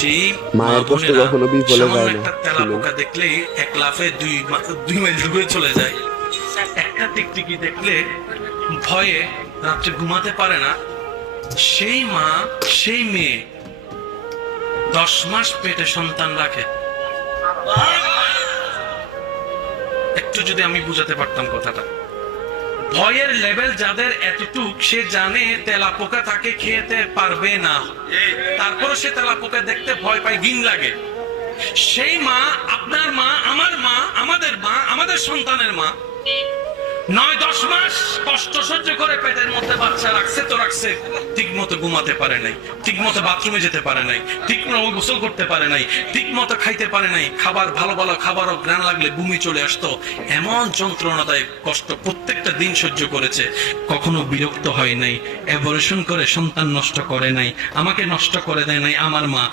যেই মায়ের কষ্ট বোনেরা কখনো বিফলে সামান্য যায় না। একটা তেলা পোকা দেখলেই এক লাফে 2 মাইল দূরে চলে যায়, একটা টিকটিকি দেখলে ভয়ে রাত্রে ঘুমাতে পারে না, সেই মা সেই মেয়ে 10 মাস পেটে সন্তান রাখে। একটু যদি আমি বুঝাতে পারতাম কথাটা, ভয়ের লেভেল যাদের এতটুক, সে জানে তেলাপোকা তাকে খেতে পারবে না, তারপরে সে তেলাপোকা দেখতে ভয় পায়, ঘিন লাগে। সেই মা, আপনার মা, আমার মা, আমাদের মা, আমাদের সন্তানের মা 9-10 মাস কষ্ট সহ্য করে পেটের মধ্যে বাচ্চা রাখছে তো রাখছে, ঠিক মতো ঘুমাতে পারে নাই, ঠিক মতো বাথরুমে যেতে পারে নাই, ঠিক মতো গোসল করতে পারে নাই, ঠিক মতো খাইতে পারে নাই, খাবার ভালো ভালো খাবারও ঘ্রাণ লাগলে বমি চলে আসতো, এমন যন্ত্রণাদায়ক কষ্ট প্রত্যেকটা দিন সহ্য করেছে, কখনো বিরক্ত হয় নাই, অ্যাবর্শন করে সন্তান নষ্ট করে নাই, আমাকে নষ্ট করে দেয় নাই আমার মা।